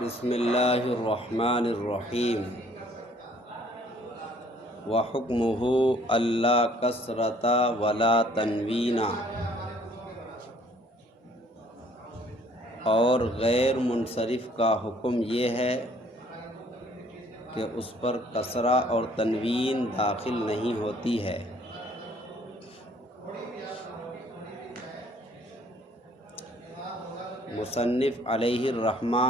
بسم اللہ الرحمن الرحیم وحکمہ اللہ کثرت ولا تنوین، اور غیر منصرف کا حکم یہ ہے کہ اس پر کسرہ اور تنوین داخل نہیں ہوتی ہے۔ مصنف علیہ الرحمہ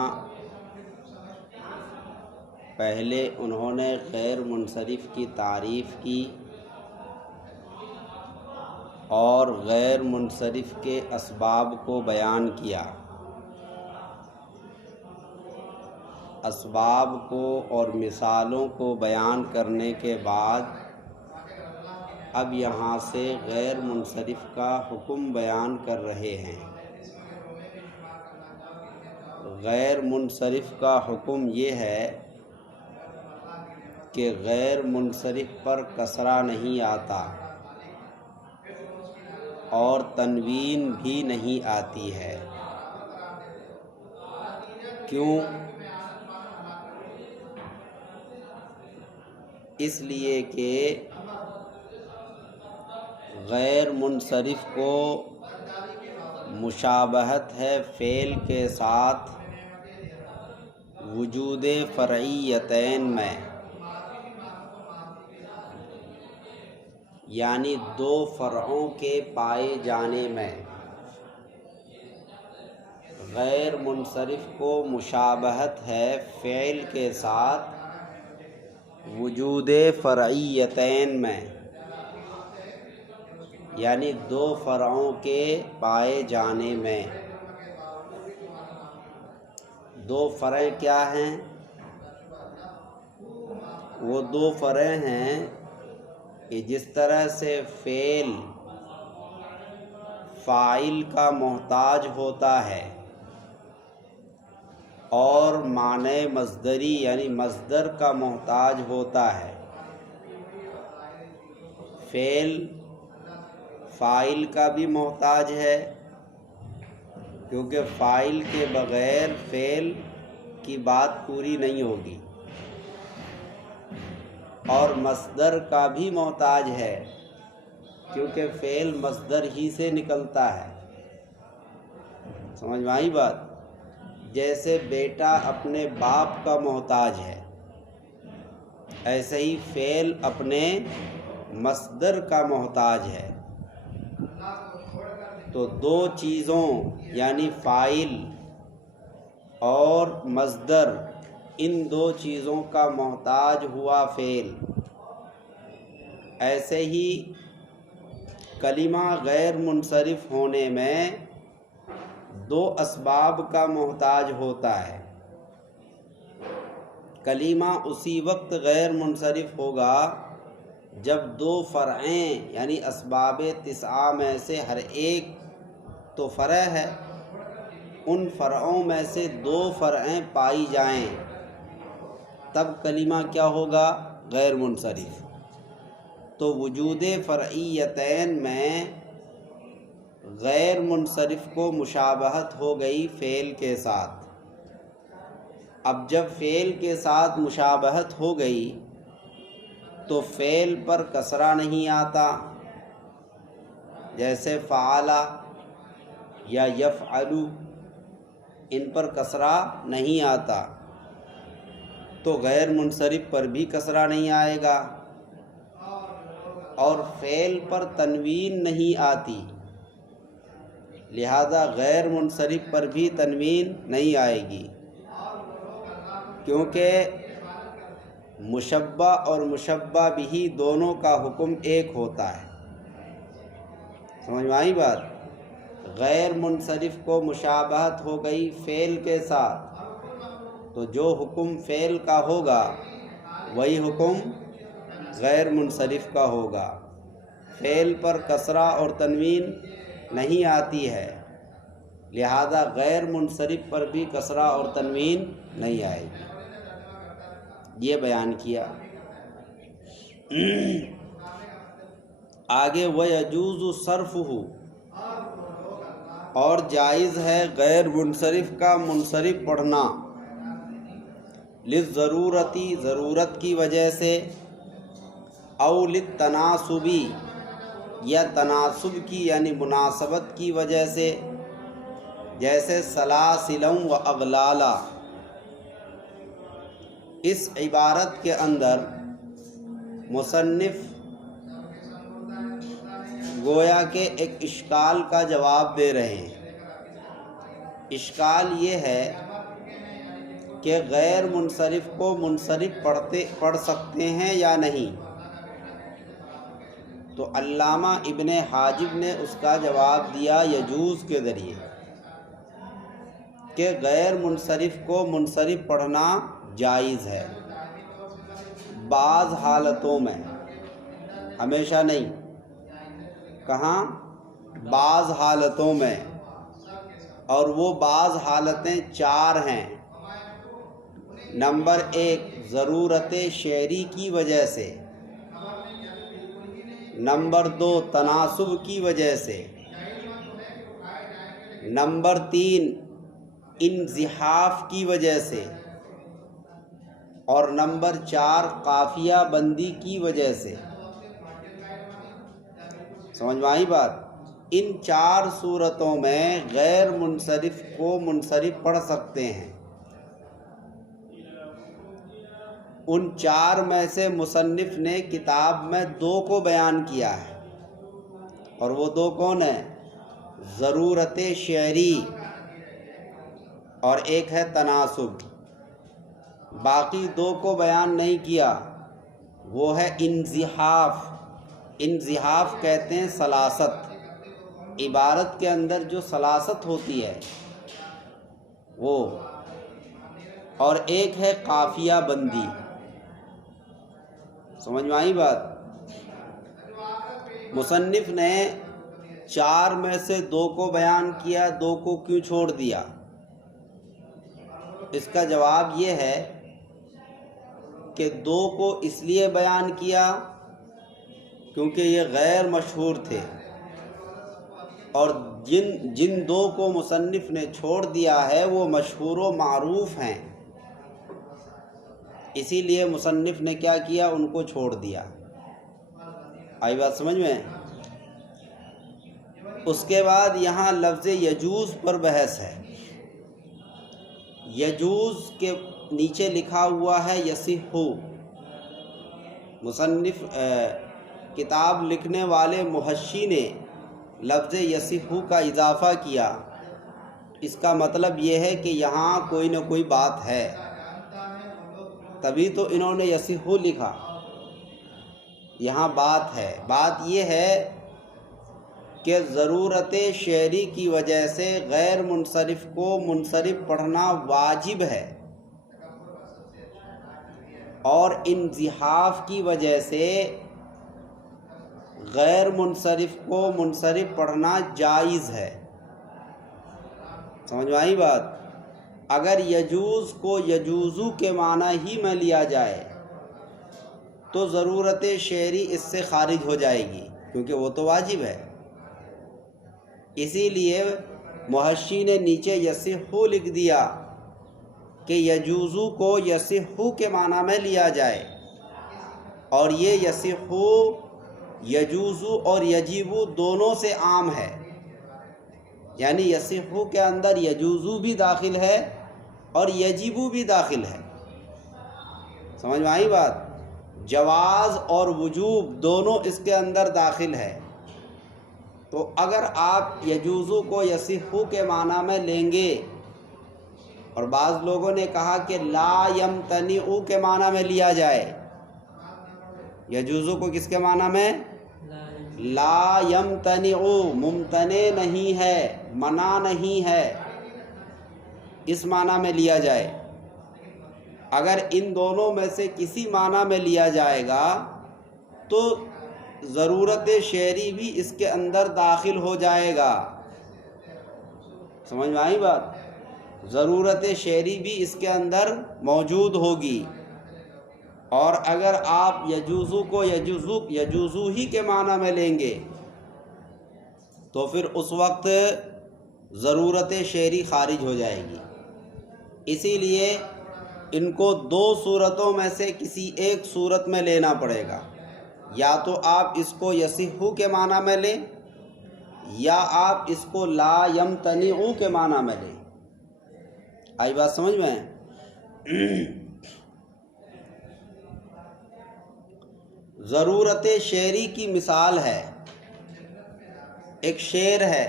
پہلے انہوں نے غیر منصرف کی تعریف کی اور غیر منصرف کے اسباب کو بیان کیا۔ اسباب کو اور مثالوں کو بیان کرنے کے بعد اب یہاں سے غیر منصرف کا حکم بیان کر رہے ہیں۔ غیر منصرف کا حکم یہ ہے کہ غیر منصرف پر کسرہ نہیں آتا اور تنوین بھی نہیں آتی ہے۔ کیوں؟ اس لیے کہ غیر منصرف کو مشابہت ہے فعل کے ساتھ وجود فرعیتین میں، یعنی دو فرعوں کے پائے جانے میں۔ غیر منصرف کو مشابہت ہے فعل کے ساتھ وجود فرعیتین میں، یعنی دو فرعوں کے پائے جانے میں۔ دو فرع کیا ہیں؟ وہ دو فرع ہیں کہ جس طرح سے فعل فاعل کا محتاج ہوتا ہے اور معنی مصدری یعنی مصدر کا محتاج ہوتا ہے، فعل فاعل کا بھی محتاج ہے کیونکہ فاعل کے بغیر فعل کی بات پوری نہیں ہوگی، اور مصدر کا بھی محتاج ہے کیونکہ فعل مصدر ہی سے نکلتا ہے۔ سمجھ میں آئی بات؟ جیسے بیٹا اپنے باپ کا محتاج ہے، ایسے ہی فعل اپنے مصدر کا محتاج ہے۔ تو دو چیزوں یعنی فاعل اور مصدر، ان دو چیزوں کا محتاج ہوا فعل۔ ایسے ہی کلمہ غیر منصرف ہونے میں دو اسباب کا محتاج ہوتا ہے۔ کلمہ اسی وقت غیر منصرف ہوگا جب دو فرعیں یعنی اسباب تسعہ میں سے ہر ایک تو فرع ہے، ان فرعوں میں سے دو فرعیں پائی جائیں، تب کلمہ کیا ہوگا؟ غیر منصرف۔ تو وجود فرعیتین میں غیر منصرف کو مشابہت ہو گئی فعل کے ساتھ۔ اب جب فعل کے ساتھ مشابہت ہو گئی تو فعل پر کسرہ نہیں آتا، جیسے فعل یا یفعل، ان پر کسرہ نہیں آتا، تو غیر منصرف پر بھی کسرہ نہیں آئے گا، اور فعل پر تنوین نہیں آتی، لہذا غیر منصرف پر بھی تنوین نہیں آئے گی، کیونکہ مشبہ اور مشبہ بھی دونوں کا حکم ایک ہوتا ہے۔ سمجھ میں آئی بات؟ غیر منصرف کو مشابہت ہو گئی فعل کے ساتھ، تو جو حکم فعل کا ہوگا وہی حکم غیر منصرف کا ہوگا۔ فعل پر کسرہ اور تنوین نہیں آتی ہے، لہذا غیر منصرف پر بھی کسرہ اور تنوین نہیں آئے گی۔ یہ بیان کیا۔ آگے وَيَجُوزُ صَرْفُهُ، اور جائز ہے غیر منصرف کا منصرف پڑھنا، للضرورتی ضرورت کی وجہ سے، او للتناسبی یا تناسب کی یعنی مناسبت کی وجہ سے، جیسے سلاسلا و اغلالا۔ اس عبارت کے اندر مصنف گویا کہ ایک اشکال کا جواب دے رہے ہیں۔ اشکال یہ ہے کہ غیر منصرف کو منصرف پڑھ سکتے ہیں یا نہیں؟ تو علامہ ابن حاجب نے اس کا جواب دیا یجوز کے ذریعے کہ غیر منصرف کو منصرف پڑھنا جائز ہے بعض حالتوں میں، ہمیشہ نہیں۔ کہاں؟ بعض حالتوں میں، اور وہ بعض حالتیں 4 ہیں۔ نمبر 1 ضرورت شعری کی وجہ سے، نمبر 2 تناسب کی وجہ سے، نمبر 3 انزحاف کی وجہ سے، اور نمبر 4 قافیہ بندی کی وجہ سے۔ سمجھ میں آئی بات؟ ان 4 صورتوں میں غیر منصرف کو منصرف پڑھ سکتے ہیں۔ ان 4 میں سے مصنف نے کتاب میں 2 کو بیان کیا ہے، اور وہ 2 کون ہیں؟ ضرورت شعری اور ایک ہے تناسب۔ باقی 2 کو بیان نہیں کیا، وہ ہے انزحاف۔ انزحاف کہتے ہیں سلاست، عبارت کے اندر جو سلاست ہوتی ہے وہ، اور ایک ہے قافیہ بندی۔ سمجھ میں آئی بات؟ مصنف نے 4 میں سے 2 کو بیان کیا، 2 کو کیوں چھوڑ دیا؟ اس کا جواب یہ ہے کہ 2 کو اس لیے بیان کیا کیونکہ یہ غیر مشہور تھے، اور جن 2 کو مصنف نے چھوڑ دیا ہے وہ مشہور و معروف ہیں، اسی لیے مصنف نے کیا کیا؟ ان کو چھوڑ دیا۔ آئی بات سمجھ میں؟ اس کے بعد یہاں لفظ یجوز پر بحث ہے۔ یجوز کے نیچے لکھا ہوا ہے یصح۔ مصنف کتاب لکھنے والے محشی نے لفظ یصح کا اضافہ کیا۔ اس کا مطلب یہ ہے کہ یہاں کوئی نہ کوئی بات ہے، تبھی تو انہوں نے یصح لکھا۔ یہاں بات ہے، بات یہ ہے کہ ضرورت شعری کی وجہ سے غیر منصرف کو منصرف پڑھنا واجب ہے، اور انزحاف کی وجہ سے غیر منصرف کو منصرف پڑھنا جائز ہے۔ سمجھ میں آئی بات؟ اگر یجوز کو یجوزو کے معنی ہی میں لیا جائے تو ضرورت شعری اس سے خارج ہو جائے گی، کیونکہ وہ تو واجب ہے۔ اسی لیے محشی نے نیچے یصح لکھ دیا کہ یجوزو کو یصح کے معنی میں لیا جائے، اور یہ یصح یجوزو اور یجیبو دونوں سے عام ہے، یعنی یصح کے اندر یجوزو بھی داخل ہے اور یجیبو بھی داخل ہے۔ سمجھ میں آئی بات؟ جواز اور وجوب دونوں اس کے اندر داخل ہے۔ تو اگر آپ یجوزو کو یصح کے معنی میں لیں گے، اور بعض لوگوں نے کہا کہ لا یمتنع کے معنی میں لیا جائے، یجوزو کو کس کے معنی میں؟ لا یمتنع، ممتنع نہیں ہے، منع نہیں ہے، اس معنی میں لیا جائے۔ اگر ان دونوں میں سے کسی معنی میں لیا جائے گا تو ضرورت شعری بھی اس کے اندر داخل ہو جائے گا۔ سمجھ میں آئی بات؟ ضرورت شعری بھی اس کے اندر موجود ہوگی، اور اگر آپ یجوزو کو یجوزو ہی کے معنی میں لیں گے تو پھر اس وقت ضرورت شعری خارج ہو جائے گی۔ اسی لیے ان کو دو صورتوں میں سے کسی ایک صورت میں لینا پڑے گا، یا تو آپ اس کو یصحو کے معنی میں لیں یا آپ اس کو لا یمتنعو کے معنی میں لیں۔ آئی بات سمجھ میں؟ ضرورت شعری کی مثال ہے، ایک شعر ہے،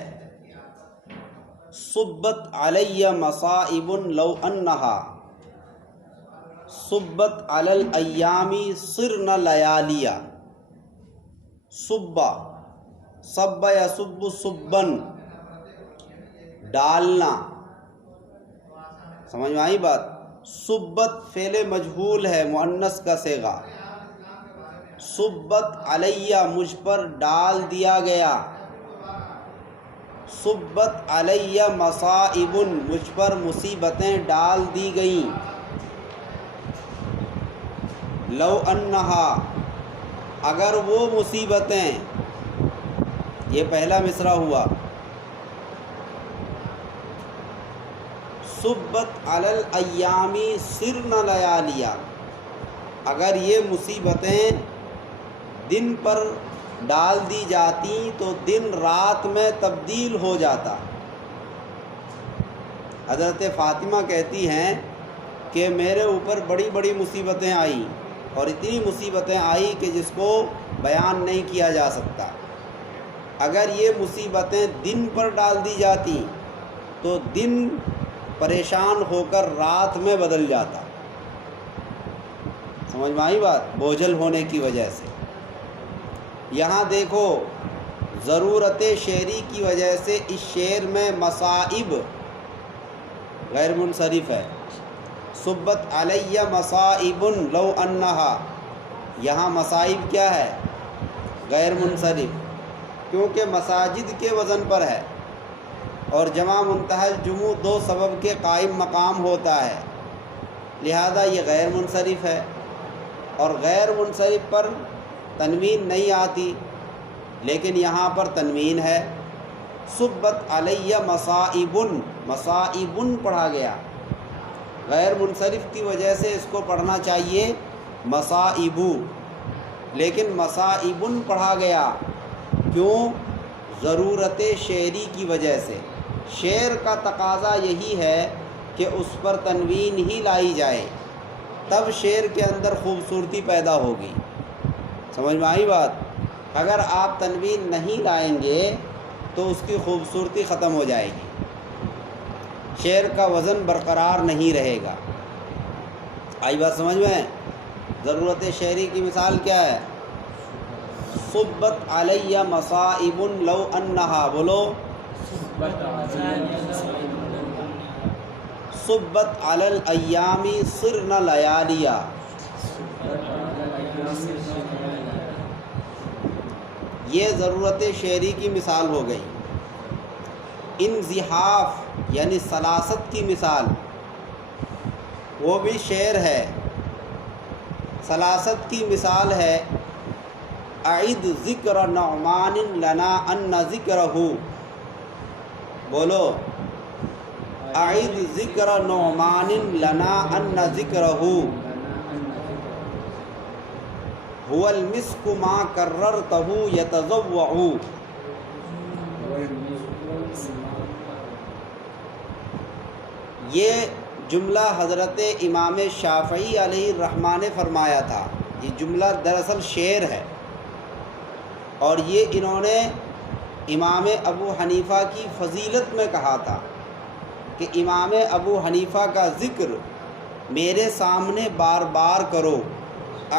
صبت علی مصائب لو انہا صبت علی الایام صرن لیالیا۔ صبا، صب یصب صبن، ڈالنا، سمجھ میں آئی بات؟ صبت فعل مجہول ہے، مؤنث کا صیغہ، صبت علیہ مجھ پر ڈال دیا گیا، صبت علیہ مصائب مجھ پر مصیبتیں ڈال دی گئیں، لو انہا اگر وہ مصیبتیں، یہ پہلا مصرع ہوا، صبت علی الایام صرن لیالیا، اگر یہ مصیبتیں دن پر ڈال دی جاتی تو دن رات میں تبدیل ہو جاتا۔ حضرت فاطمہ کہتی ہیں کہ میرے اوپر بڑی بڑی مصیبتیں آئیں، اور اتنی مصیبتیں آئی کہ جس کو بیان نہیں کیا جا سکتا۔ اگر یہ مصیبتیں دن پر ڈال دی جاتی تو دن پریشان ہو کر رات میں بدل جاتا۔ سمجھ میں آئی بات؟ بوجھل ہونے کی وجہ سے۔ یہاں دیکھو، ضرورت شعری کی وجہ سے اس شعر میں مصائب غیر منصرف ہے، صبت علیہ مصائب لو انہا، یہاں مصائب کیا ہے؟ غیر منصرف، کیونکہ مساجد کے وزن پر ہے، اور جمع منتہی الجموع دو سبب کے قائم مقام ہوتا ہے، لہذا یہ غیر منصرف ہے، اور غیر منصرف پر تنوین نہیں آتی، لیکن یہاں پر تنوین ہے۔ صبت علیہ مصائب، مصائب پڑھا گیا، غیر منصرف کی وجہ سے اس کو پڑھنا چاہیے مصائب، لیکن مصائب پڑھا گیا، کیوں؟ ضرورت شعری کی وجہ سے۔ شعر کا تقاضا یہی ہے کہ اس پر تنوین ہی لائی جائے، تب شعر کے اندر خوبصورتی پیدا ہوگی۔ سمجھ میں آئی بات؟ اگر آپ تنوین نہیں لائیں گے تو اس کی خوبصورتی ختم ہو جائے گی، شعر کا وزن برقرار نہیں رہے گا۔ آئی بات سمجھ میں؟ ضرورت شعری کی مثال کیا ہے؟ صبت علیہ مصائب لو انہا، بولو، صبت علی الایام صرن لیالیا۔ یہ ضرورت شعری کی مثال ہو گئی۔ انزحاف یعنی سلاست کی مثال، وہ بھی شعر ہے۔ سلاست کی مثال ہے، اعد ذکر نعمان لنا ان ذکرہ، بولو، اعد ذکر نعمان لنا ان ذکرہ، هو المسک ما کررتہ یتضوع۔ یہ جملہ حضرت امام شافعی علیہ الرحمہ نے فرمایا تھا۔ یہ جملہ دراصل شعر ہے، اور یہ انہوں نے امام ابو حنیفہ کی فضیلت میں کہا تھا کہ امام ابو حنیفہ کا ذکر میرے سامنے بار بار کرو۔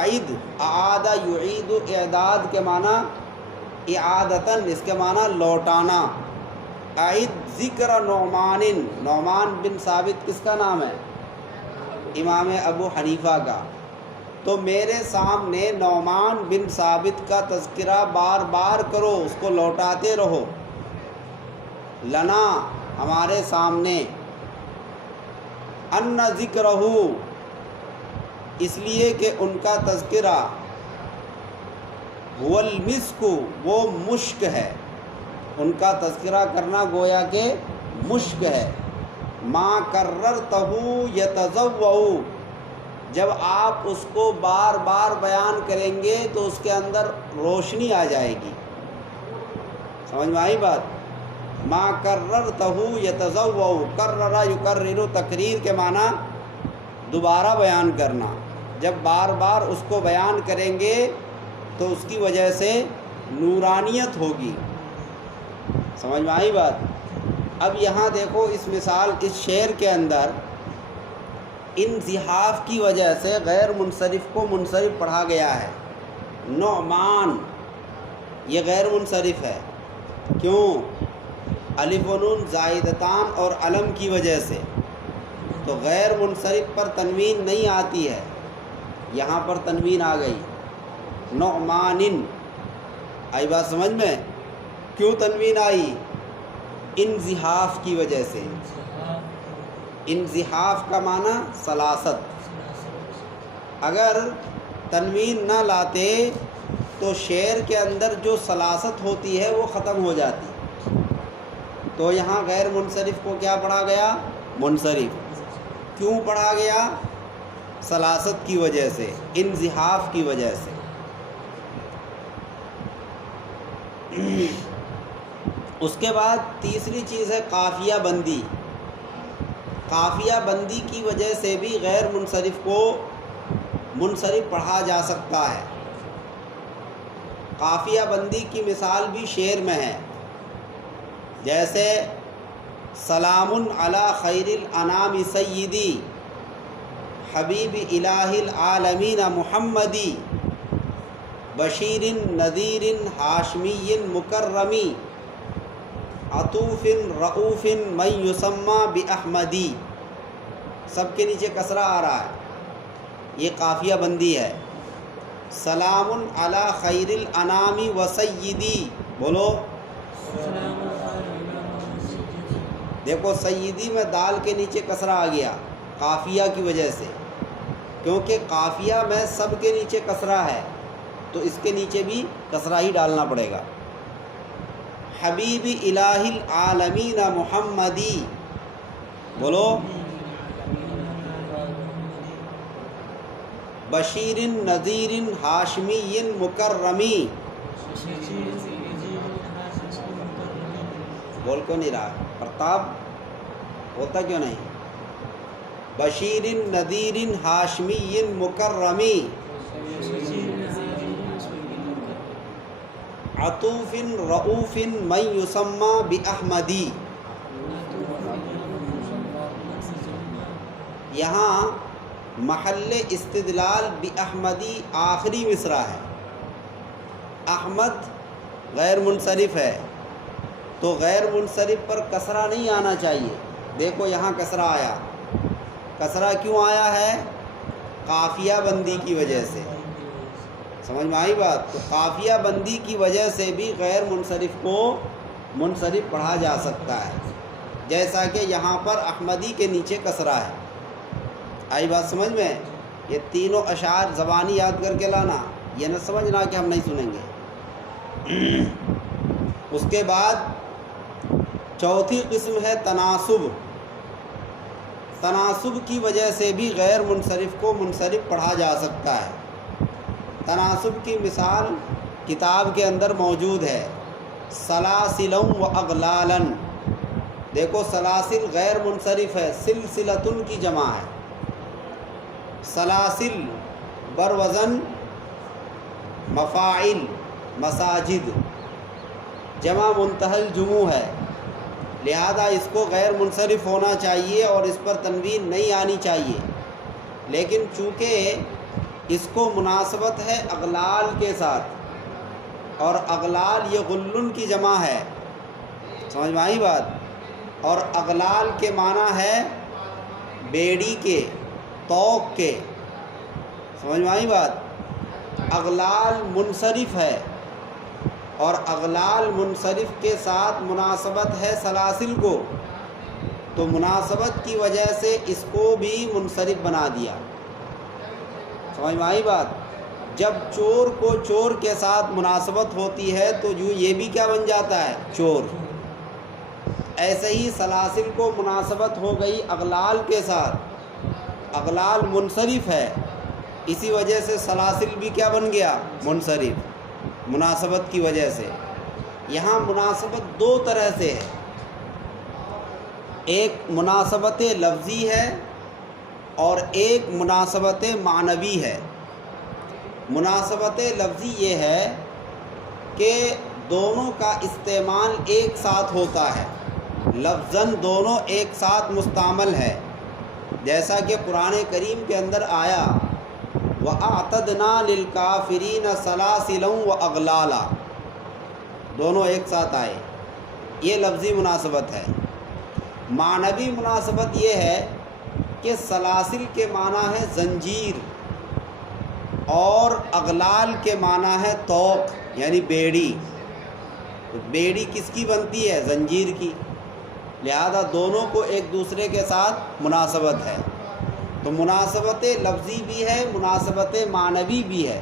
اعید، اعاد یعید، اعداد کے معنی اعادتاً، اس کے معنی لوٹانا۔ اعید ذکر نعمان، نعمان بن ثابت کس کا نام ہے؟ امام ابو حنیفہ کا۔ تو میرے سامنے نعمان بن ثابت کا تذکرہ بار بار کرو، اس کو لوٹاتے رہو۔ لنا، ہمارے سامنے، ان ذکرہ، اس لیے کہ ان کا تذکرہ، هو المسک، وہ مشک ہے، ان کا تذکرہ کرنا گویا کہ مشک ہے۔ ما کررتہ یتضوع، جب آپ اس کو بار بار بیان کریں گے تو اس کے اندر روشنی آ جائے گی. سمجھ میں آئی بات؟ ما کررتہ یتضوع، کرر یکرر، تقریر کے معنی دوبارہ بیان کرنا. جب بار بار اس کو بیان کریں گے تو اس کی وجہ سے نورانیت ہوگی. سمجھ میں آئی بات؟ اب یہاں دیکھو اس مثال، اس شعر کے اندر انزحاف کی وجہ سے غیر منصرف کو منصرف پڑھا گیا ہے. نعمان یہ غیر منصرف ہے. کیوں؟ الف و نون زائدتان اور علم کی وجہ سے. تو غیر منصرف پر تنوین نہیں آتی ہے، یہاں پر تنوین آ گئی. نعمان، آئی بات سمجھ میں؟ کیوں تنوین آئی؟ انزحاف کی وجہ سے. انزحاف کا معنی سلاست. اگر تنوین نہ لاتے تو شعر کے اندر جو سلاست ہوتی ہے وہ ختم ہو جاتی. تو یہاں غیر منصرف کو کیا پڑھا گیا؟ منصرف. کیوں پڑھا گیا؟ سلاست کی وجہ سے، انزحاف کی وجہ سے. اس کے بعد تیسری چیز ہے قافیہ بندی. قافیہ بندی کی وجہ سے بھی غیر منصرف کو منصرف پڑھا جا سکتا ہے. قافیہ بندی کی مثال بھی شعر میں ہے، جیسے سلام علی خیر الانام سیدی حبیب الہ العالمین محمدی بشیر نذیر ہاشمی مکرمی عطوف رؤوف من یسمى باحمدی. سب کے نیچے کسرہ آ رہا ہے، یہ قافیہ بندی ہے. سلام علی خیر الانام و سیدی، بولو. دیکھو سیدی میں دال کے نیچے کسرہ آ گیا قافیہ کی وجہ سے، کیونکہ قافیہ میں سب کے نیچے کسرہ ہے تو اس کے نیچے بھی کسرہ ہی ڈالنا پڑے گا. حبیب الہ العالمین محمدی، بولو. بشیر نذیر ہاشمی مکرمی، بول کیوں نہیں رہا پرتاب؟ ہوتا کیوں نہیں؟ بشیر نذیر ہاشمی مکرمی عطوف رؤوف من یسمى باحمدی. یہاں محل استدلال باحمدی آخری مصرع ہے. احمد غیر منصرف ہے تو غیر منصرف پر کسرہ نہیں آنا چاہیے. دیکھو یہاں کسرہ آیا. کسرہ کیوں آیا ہے؟ قافیہ بندی کی وجہ سے. سمجھ میں آئی بات؟ تو قافیہ بندی کی وجہ سے بھی غیر منصرف کو منصرف پڑھا جا سکتا ہے، جیسا کہ یہاں پر احمدی کے نیچے کسرہ ہے. آئی بات سمجھ میں؟ یہ تینوں اشعار زبانی یاد کر کے لانا، یہ نہ سمجھنا کہ ہم نہیں سنیں گے. اس کے بعد چوتھی قسم ہے تناسب. تناسب کی وجہ سے بھی غیر منصرف کو منصرف پڑھا جا سکتا ہے. تناسب کی مثال کتاب کے اندر موجود ہے. سلاسل و اغلالا، دیکھو سلاسل غیر منصرف ہے، سلسلتن کی جمع ہے. سلاسل بروزن مفاعل مساجد، جمع منتہی الجموع ہے، لہذا اس کو غیر منصرف ہونا چاہیے اور اس پر تنوین نہیں آنی چاہیے. لیکن چونکہ اس کو مناسبت ہے اغلال کے ساتھ، اور اغلال یہ غلن کی جمع ہے. سمجھ میں آئی بات؟ اور اغلال کے معنی ہے بیڑی کے، توق کے. سمجھ میں آئی بات؟ اغلال منصرف ہے اور اغلال منصرف کے ساتھ مناسبت ہے سلاسل کو، تو مناسبت کی وجہ سے اس کو بھی منصرف بنا دیا. سمجھ میں آئی بات؟ جب چور کو چور کے ساتھ مناسبت ہوتی ہے تو یہ بھی کیا بن جاتا ہے؟ چور. ایسے ہی سلاسل کو مناسبت ہو گئی اغلال کے ساتھ، اغلال منصرف ہے اسی وجہ سے سلاسل بھی کیا بن گیا؟ منصرف، مناسبت کی وجہ سے۔ یہاں مناسبت دو طرح سے ہے، ایک مناسبت لفظی ہے اور ایک مناسبت معنوی ہے۔ مناسبت لفظی یہ ہے کہ دونوں کا استعمال ایک ساتھ ہوتا ہے، لفظاً دونوں ایک ساتھ مستعمل ہے، جیسا کہ قرآن کریم کے اندر آیا وَأَعْتَدْنَا لِلْكَافِرِينَ سَلَاسِلًا وَأَغْلَالًا، دونوں ایک ساتھ آئے، یہ لفظی مناسبت ہے۔ معنوی مناسبت یہ ہے کہ سلاسل کے معنی ہے زنجیر اور اغلال کے معنی ہے طوق یعنی بیڑی۔ بیڑی کس کی بنتی ہے؟ زنجیر کی، لہذا دونوں کو ایک دوسرے کے ساتھ مناسبت ہے۔ تو مناسبت لفظی بھی ہے، مناسبت معنوی بھی ہے،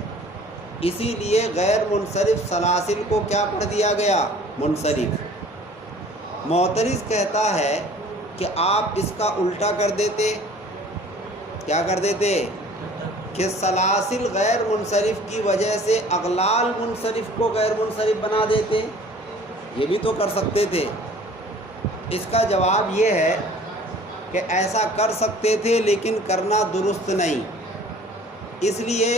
اسی لیے غیر منصرف سلاسل کو کیا پڑھ دیا گیا؟ منصرف۔ معترض کہتا ہے کہ آپ اس کا الٹا کر دیتے، کیا کر دیتے؟ کہ سلاسل غیر منصرف کی وجہ سے اغلال منصرف کو غیر منصرف بنا دیتے، یہ بھی تو کر سکتے تھے۔ اس کا جواب یہ ہے کہ ایسا کر سکتے تھے لیکن کرنا درست نہیں، اس لیے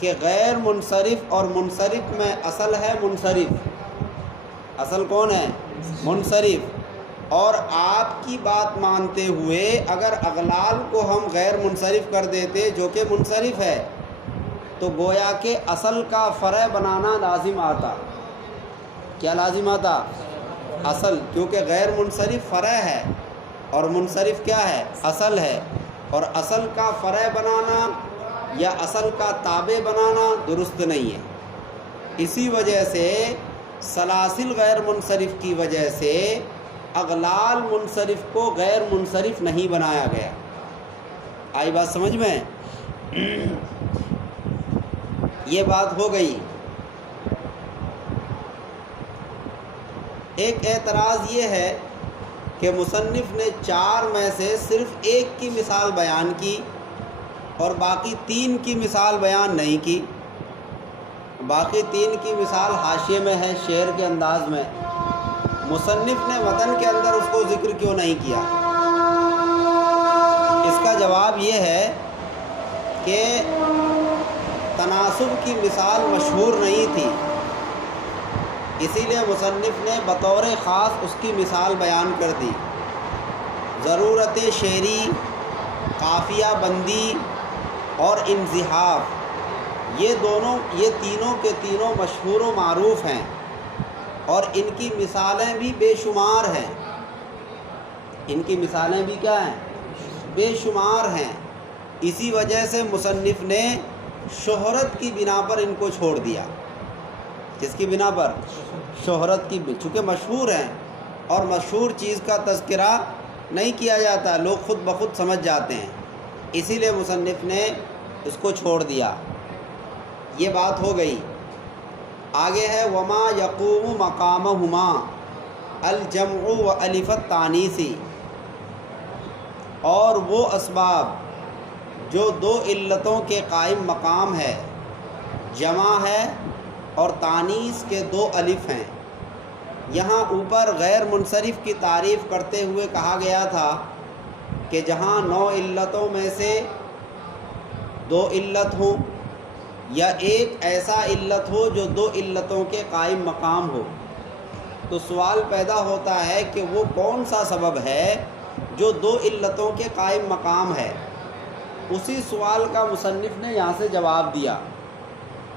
کہ غیر منصرف اور منصرف میں اصل ہے منصرف، اصل کون ہے؟ منصرف۔ اور آپ کی بات مانتے ہوئے اگر اغلال کو ہم غیر منصرف کر دیتے جو کہ منصرف ہے تو گویا کہ اصل کا فرع بنانا لازم آتا۔ کیا لازم آتا؟ اصل، کیونکہ غیر منصرف فرع ہے اور منصرف کیا ہے؟ اصل ہے، اور اصل کا فرع بنانا یا اصل کا تابع بنانا درست نہیں ہے۔ اسی وجہ سے سلاسل غیر منصرف کی وجہ سے اغلال منصرف کو غیر منصرف نہیں بنایا گیا۔ آئی بات سمجھ میں؟ یہ بات ہو گئی۔ ایک اعتراض یہ ہے کہ مصنف نے 4 میں سے صرف ایک کی مثال بیان کی اور باقی 3 کی مثال بیان نہیں کی۔ باقی 3 کی مثال حاشیے میں ہے شعر کے انداز میں، مصنف نے متن کے اندر اس کو ذکر کیوں نہیں کیا؟ اس کا جواب یہ ہے کہ تناسب کی مثال مشہور نہیں تھی، اسی لیے مصنف نے بطور خاص اس کی مثال بیان کر دی۔ ضرورت شعری، قافیہ بندی اور انزحاف، یہ تینوں کے تینوں مشہور و معروف ہیں اور ان کی مثالیں بھی بے شمار ہیں۔ ان کی مثالیں بھی کیا ہیں؟ بے شمار ہیں۔ اسی وجہ سے مصنف نے شہرت کی بنا پر ان کو چھوڑ دیا۔ کس کی بنا پر؟ شہرت کی، چونکہ مشہور ہیں اور مشہور چیز کا تذکرہ نہیں کیا جاتا، لوگ خود بخود سمجھ جاتے ہیں، اسی لیے مصنف نے اس کو چھوڑ دیا۔ یہ بات ہو گئی۔ آگے ہے وما یقوم مقامہما الجمع و الف التانیث، اور وہ اسباب جو 2 علتوں کے قائم مقام ہے، جمع ہے اور تانیث کے 2 الف ہیں۔ یہاں اوپر غیر منصرف کی تعریف کرتے ہوئے کہا گیا تھا کہ جہاں 9 علتوں میں سے 2 علت ہوں یا ایک ایسا علت ہو جو 2 علتوں کے قائم مقام ہو، تو سوال پیدا ہوتا ہے کہ وہ کون سا سبب ہے جو 2 علتوں کے قائم مقام ہے۔ اسی سوال کا مصنف نے یہاں سے جواب دیا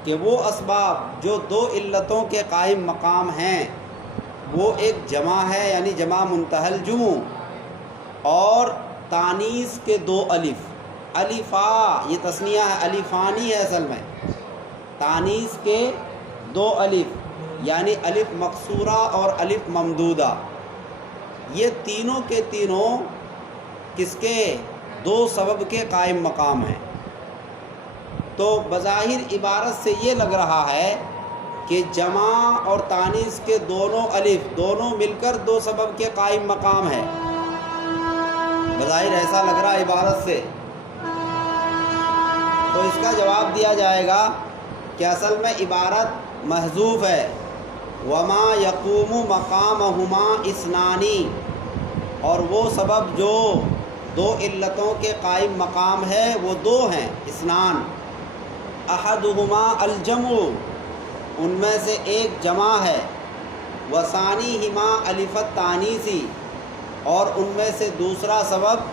کہ وہ اسباب جو 2 علتوں کے قائم مقام ہیں وہ ایک جمع ہے یعنی جمع منتہی الجموع، اور تانیث کے 2 الف، الفا یہ تثنیہ ہے، الفانی ہے اصل میں، تانیث کے 2 الف یعنی الف مقصورہ اور الف ممدودہ، یہ تینوں کے تینوں کس کے؟ 2 سبب کے قائم مقام ہیں۔ تو بظاہر عبارت سے یہ لگ رہا ہے کہ جمع اور تانیث کے دونوں الف دونوں مل کر 2 سبب کے قائم مقام ہے، بظاہر ایسا لگ رہا ہے عبارت سے۔ تو اس کا جواب دیا جائے گا کہ اصل میں عبارت محذوف ہے، وما یقوم مقامہما اثنانی، اور وہ سبب جو دو علتوں کے قائم مقام ہے وہ دو ہیں، اثنان، احدہما الجمع، ان میں سے ایک جمع ہے، وثانیہما الف التانیثی، اور ان میں سے دوسرا سبب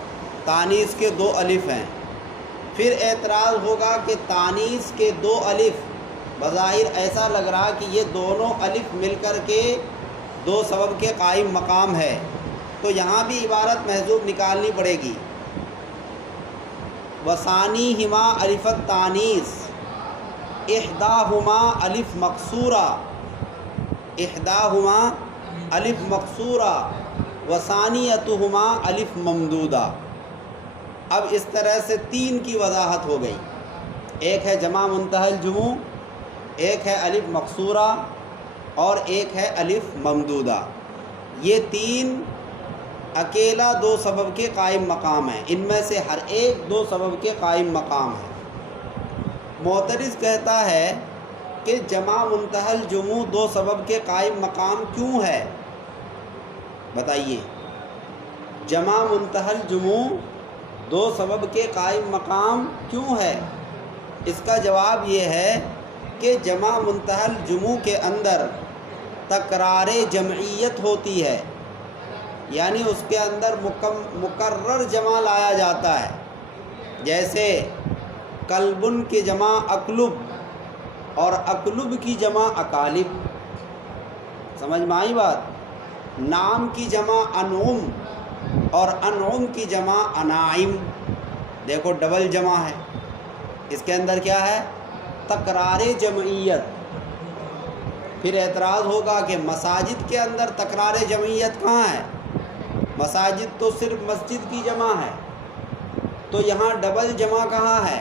تانیث کے دو الف ہیں۔ پھر اعتراض ہوگا کہ تانیث کے دو الف بظاہر ایسا لگ رہا کہ یہ دونوں الف مل کر کے دو سبب کے قائم مقام ہے، تو یہاں بھی عبارت محذوف نکالنی پڑے گی۔ وثانیہما الف التانیث، احداہما الف مقصورہ، احداہما الف مقصورہ، وثانیتہما الف ممدودہ۔ اب اس طرح سے تین کی وضاحت ہو گئی، ایک ہے جمع منتہی الجموع، ایک ہے الف مقصورہ، اور ایک ہے الف ممدودہ۔ یہ تین اکیلا دو سبب کے قائم مقام ہیں، ان میں سے ہر ایک دو سبب کے قائم مقام ہے۔ معترض کہتا ہے کہ جمع منتہی الجموع دو سبب کے قائم مقام کیوں ہے؟ بتائیے، جمع منتہی الجموع دو سبب کے قائم مقام کیوں ہے؟ اس کا جواب یہ ہے کہ جمع منتہی الجموع کے اندر تکرار جمعیت ہوتی ہے، یعنی اس کے اندر مکرر جمع لایا جاتا ہے، جیسے کلبن کی جمع اکلب اور اکلب کی جمع اکالب، سمجھ میں آئی بات؟ نام کی جمع انعم اور انعم کی جمع اناعم، دیکھو ڈبل جمع ہے، اس کے اندر کیا ہے؟ تکرار جمعیت۔ پھر اعتراض ہوگا کہ مساجد کے اندر تکرار جمعیت کہاں ہے؟ مساجد تو صرف مسجد کی جمع ہے، تو یہاں ڈبل جمع کہاں ہے؟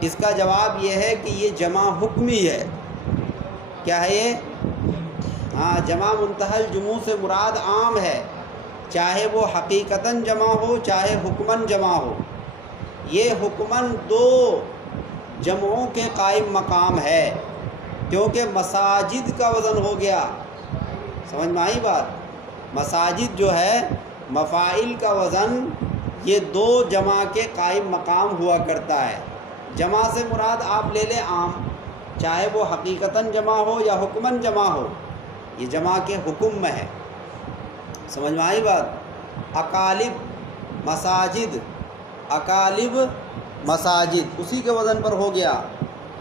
اس کا جواب یہ ہے کہ یہ جمع حکمی ہے۔ کیا ہے یہ؟ ہاں، جمع منتہی الجموع سے مراد عام ہے، چاہے وہ حقیقتاً جمع ہو چاہے حکماً جمع ہو، یہ حکماً دو جمعوں کے قائم مقام ہے، کیونکہ مساجد کا وزن ہو گیا، سمجھ میں آئی بات؟ مساجد جو ہے مفاعل کا وزن یہ دو جمع کے قائم مقام ہوا کرتا ہے۔ جمع سے مراد آپ لے لیں عام، چاہے وہ حقیقتاً جمع ہو یا حکماً جمع ہو، یہ جمع کے حکم میں ہے، سمجھ میں آئی بات؟ اکالب مساجد، اکالب مساجد اسی کے وزن پر ہو گیا،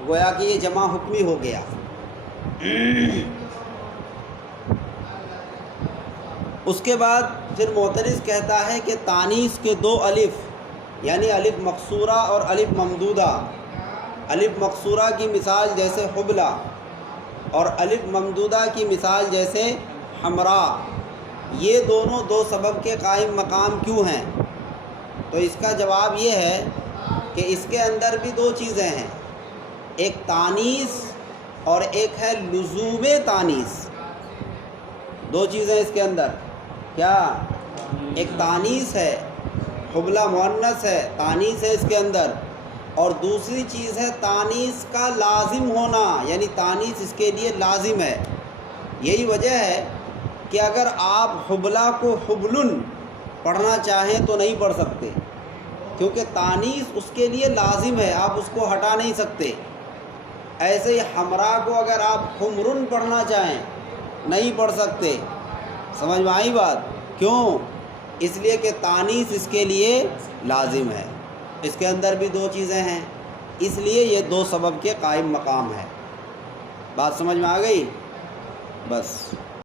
گویا کہ یہ جمع حکمی ہو گیا۔ اس کے بعد پھر معترض کہتا ہے کہ تانیث کے دو الف، یعنی الف مقصورہ اور الف ممدودہ، الف مقصورہ کی مثال جیسے حبلہ اور الف ممدودہ کی مثال جیسے حمراء، یہ دونوں دو سبب کے قائم مقام کیوں ہیں؟ تو اس کا جواب یہ ہے کہ اس کے اندر بھی دو چیزیں ہیں، ایک تانیث اور ایک ہے لزوم تانیث، دو چیزیں اس کے اندر، کیا؟ ایک تانیث ہے، حبلہ مؤنث ہے، تانیث ہے اس کے اندر، اور دوسری چیز ہے تانیث کا لازم ہونا، یعنی تانیث اس کے لیے لازم ہے۔ یہی وجہ ہے کہ اگر آپ حبلہ کو حبلن پڑھنا چاہیں تو نہیں پڑھ سکتے، کیونکہ تانیث اس کے لیے لازم ہے، آپ اس کو ہٹا نہیں سکتے۔ ایسے ہی حمراء کو اگر آپ حمرن پڑھنا چاہیں نہیں پڑھ سکتے، سمجھ میں آئی بات؟ کیوں؟ اس لیے کہ تانیث اس کے لیے لازم ہے، اس کے اندر بھی دو چیزیں ہیں، اس لیے یہ دو سبب کے قائم مقام ہے۔ بات سمجھ میں آ گئی؟ بس۔